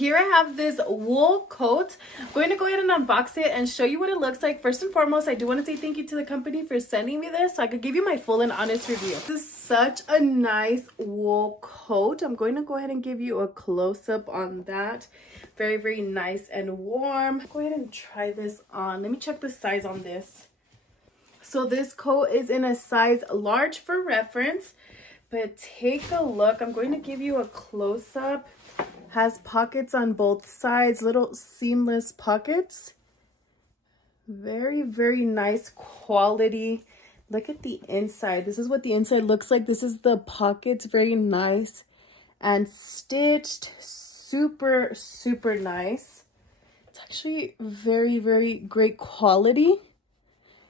here I have this wool coat. I'm going to go ahead and unbox it and show you what it looks like. First and foremost, I do want to say thank you to the company for sending me this so I could give you my full and honest review. This is such a nice wool coat. I'm going to go ahead and give you a close-up on that. Very, very nice and warm. Go ahead and try this on. Let me check the size on this. So this coat is in a size large for reference, but take a look. I'm going to give you a close-up. Has pockets on both sides, little seamless pockets. Very, very nice quality. Look at the inside. This is what the inside looks like. This is the pockets, very nice and stitched. Super, super nice. It's actually very, very great quality.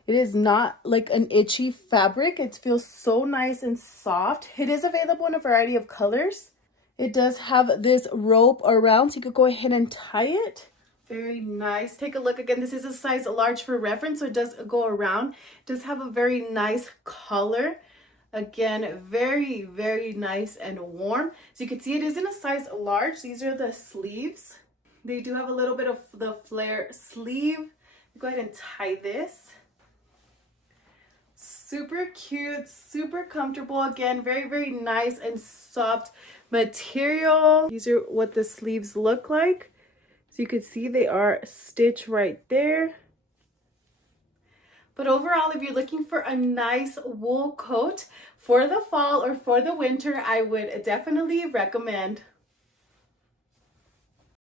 It is not like an itchy fabric. It feels so nice and soft. It is available in a variety of colors. It does have this rope around, so you could go ahead and tie it. Very nice. Take a look again. This is a size large for reference, so it does go around. It does have a very nice color. Again, very, very nice and warm. So you can see it is in a size large. These are the sleeves. They do have a little bit of the flare sleeve. Go ahead and tie this. Super cute, super comfortable. Again, very, very nice and soft material. These are what the sleeves look like. So you can see they are stitched right there. But overall, if you're looking for a nice wool coat for the fall or for the winter, I would definitely recommend